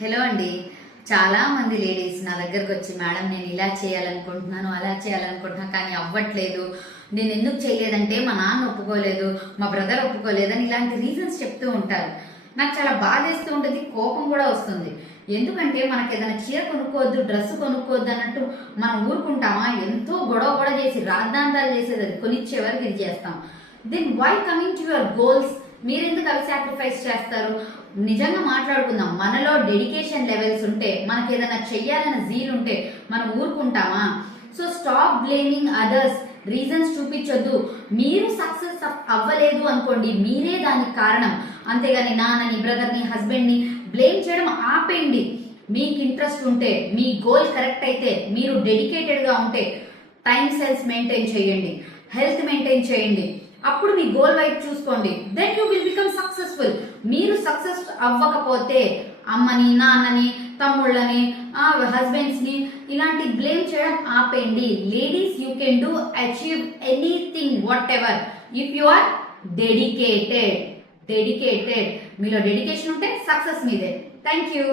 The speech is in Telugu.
హలో అండి. చాలా మంది లేడీస్ నా దగ్గరకు వచ్చి, మేడం నేను ఇలా చేయాలనుకుంటున్నాను, అలా చేయాలనుకుంటున్నాను, కానీ అవ్వట్లేదు, నేను ఎందుకు చేయలేదంటే మా నాన్న ఒప్పుకోలేదు, మా బ్రదర్ ఒప్పుకోలేదని ఇలాంటి రీజన్స్ చెప్తూ ఉంటారు. నాకు చాలా బాధేస్తూ ఉంటుంది, కోపం కూడా వస్తుంది. ఎందుకంటే మనకి ఏదైనా చీర కొనుక్కోవద్దు, డ్రెస్ కొనుక్కోవద్దు అన్నట్టు మనం ఊరుకుంటామా? ఎంతో గొడవ కూడా చేసి రాద్ధాంతాలు చేసేది అది కొనిచ్చే వరకు ఇది చేస్తాం. Then why coming to your goals? మీరెందుకు అవి సాక్రిఫైస్ చేస్తారు? నిజంగా మాట్లాడుకుందాం. మనలో డెడికేషన్ లెవెల్స్ ఉంటే, మనకి ఏదైనా చెయ్యాలన్న జీల్ ఉంటే మనం ఊరుకుంటామా? So stop blaming others. Reasons చూపించొద్దు. మీరు సక్సెస్ అవ్వలేదు అనుకోండి, మీరే దానికి కారణం. అంతేగాని నాన్నని, బ్రదర్ని, హస్బెండ్ని బ్లేమ్ చేయడం ఆపేయండి. మీకు ఇంట్రెస్ట్ ఉంటే, మీ గోల్ కరెక్ట్ అయితే, మీరు డెడికేటెడ్గా ఉంటే టైం సెన్స్ మెయింటైన్ చేయండి, హెల్త్ మెయింటైన్ చేయండి. అప్పుడు మీ గోల్ వైపు చూసుకోండి. Then you will become successful. మీరు సక్సెస్ అవ్వకపోతే అమ్మని, నాన్నని, తమ్ముళ్ళని, హస్బెండ్స్ ని ఇలాంటి బ్లేమ్ చేయడం ఆపేయండి. Ladies, you can do achieve anything whatever if you are dedicated. మీలో డెడికేషన్ ఉంటే సక్సెస్ మీదే. Thank you.